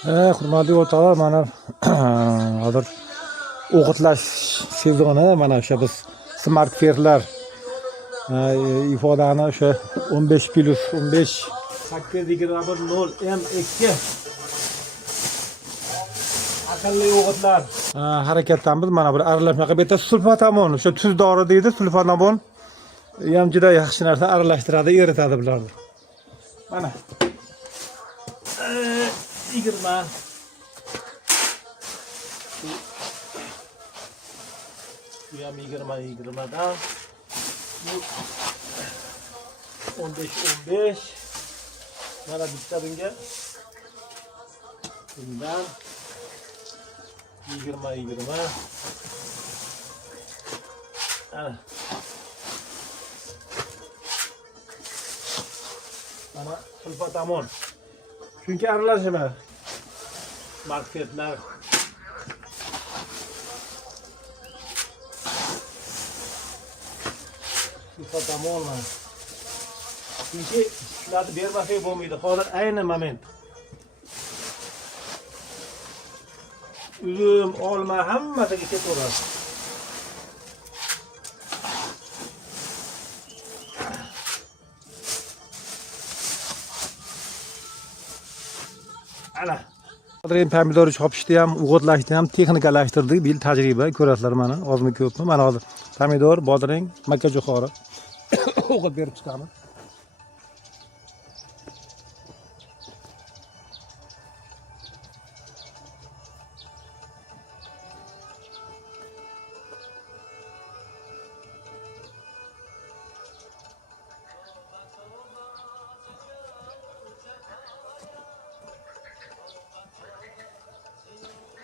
Hurmatli o'rtoqlar, mana hozir o'qitlash sezoni, mana o'sha biz smart ferlar ifodani o'sha 15+15 821 M2 aqlli o'g'itlar harakatdamiz. Mana bir aralashmaga bitta sulfatamon, o'sha tuz dori deydi, sulfatamon ham juda yaxshi narsa, aralashtiradi, eritadi bularni. Mana 20 bu ham 20dan bu 15 mana bitta bunga bundan 20 ana mana sulfatamon. Çünkü aralashma marketlar sulfatamon. Çünkü shularni bermasak bo'lmaydi. Hozir ayni moment. Üzüm, olma hammasiga ketaveradi. Ana. Hozir pomidor chopishni ham, o'g'itlashni ham texnikalashtirdik. Bil tajriba ko'rasizlar mana, ozmi ko'pmi. Mana hozir pomidor, bodring, makkajo'xori o'g'it berib chiqamiz.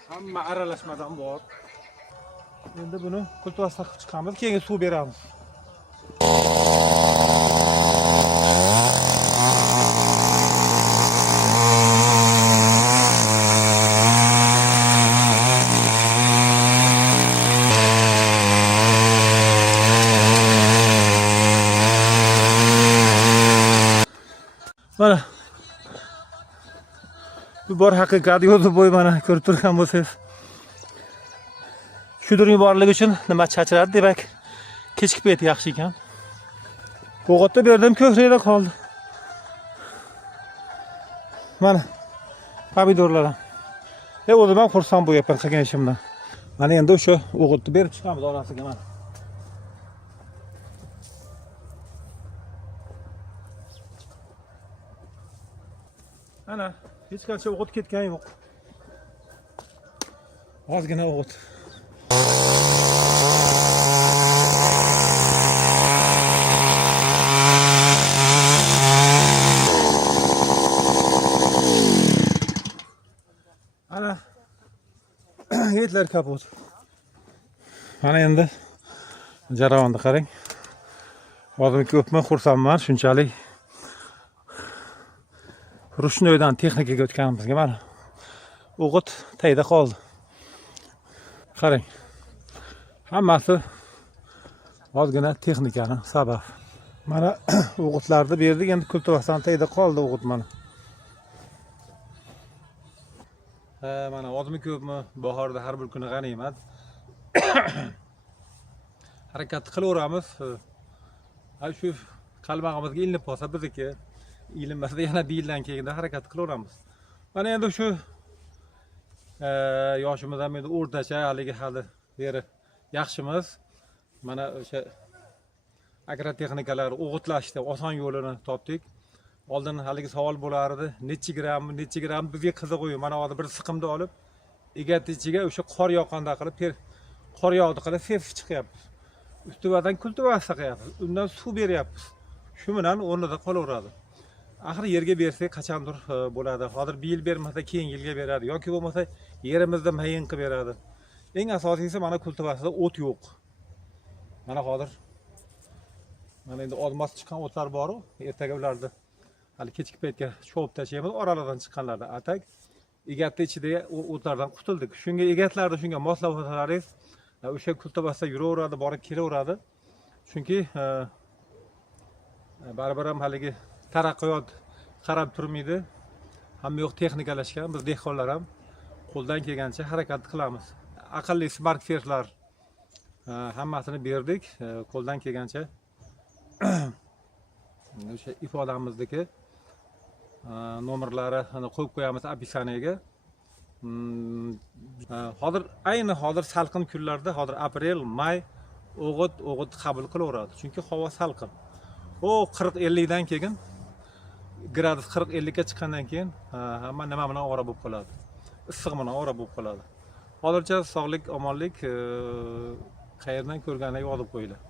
Hamma aralashmadan bor. Endi buni kultivasiya qilib chiqamiz, keyin suv beramiz. Mana bu bor haqiqat yozib qo'ymana, ko'rib turgan bo'lsangiz. Shuduring borligi uchun nima chachiradi, demak kechki payt yaxshi ekan. Bo'g'otda berdim, ko'krakda qoldi. Mana pomidorlar ham. O'zim ham xursand bo'lyapman qilgan ishimdan. Mana endi o'sha o'g'itni berib chiqamiz orasiga mana. Ana hech qancha o'g'it ketgan yo'q. Ozgina o'g'it. Ana yetlar kaput. Mana endi jarayonni qarang. Ozmi ko'pmi xursandman, shunchalik rushnoydan texnikaga o'tganimizga mana o'g'it tayda qoldi. Qarang. Hammasi ozgina texnikaning sabab. Mana o'g'itlarni berdik, endi kultivasiyadan tayda qoldi o'g'it mana. Mana ozmi ko'pmi bahorda har bir kuni g'animat. Harakat qilaveramiz. Shu qalbag'imizga ilinib qolsa bizniki, ilinmasa yana bir yildan keyin harakat qilaveramiz. Mana endi shu yoshimizdan endi o'rtacha haligi hali beri yaxshimiz. Mana o'sha agrotexnikalar o'g'itlashda oson yo'lini topdik. Oldin haligi savol bo'lardi, necha gram bizga qiziq. Mana hozir bir siqimda olib, egat ichiga o'sha qor yoqqanda qilib, qor yog'di qilib sepib chiqyapmiz. Ustidan kultivasiya qilyapmiz. Undan suv beryapmiz. Shu bilan o'rnida qolaveradi. Axir yerga bersak qachondir bo'ladi. Hozir bir yil bermasa keyin yilga beradi yoki bo'lmasa yerimizda mayin qilib beradi. Eng asosiysi mana kultivasiyada o't yo'q. Mana hozir mana endi olmos chiqqan o'tlar bor-ku, ertaga ularni hali kechki paytga cho'p tashlaymiz, oralardan chiqqanlarni atak egatni ichidagi o'tlardan qutuldik. Shunga egatlarni shunga moslamasangiz o'sha kultivasiya yuraveradi, borib kelaveradi. Chunki baribir ham haligi taraqqiyot qarab turmaydi. hamma yoq texnikalashgan. Biz dehqonlar ham qo'ldan kelgancha harakat qilamiz. Aqlli smart fertlar hammasini berdik. Qo'ldan kelgancha o'sha ifodamizdagi nomerlari qo'yib qo'yamiz описаниеga. Hozir salqin kunlarda, hozir aprel, may o'g'it qabul qilaveradi. Chunki havo salqin. O 40-50 dan keyin gradus 40-50 ga chiqqandan keyin hamma nima bilan ovora bo'lib qoladi. Issiq bilan ovora bo'lib qoladi. Hozircha sog'lik, omonlik qayerdan ko'rganiga yozib qo'yinglar.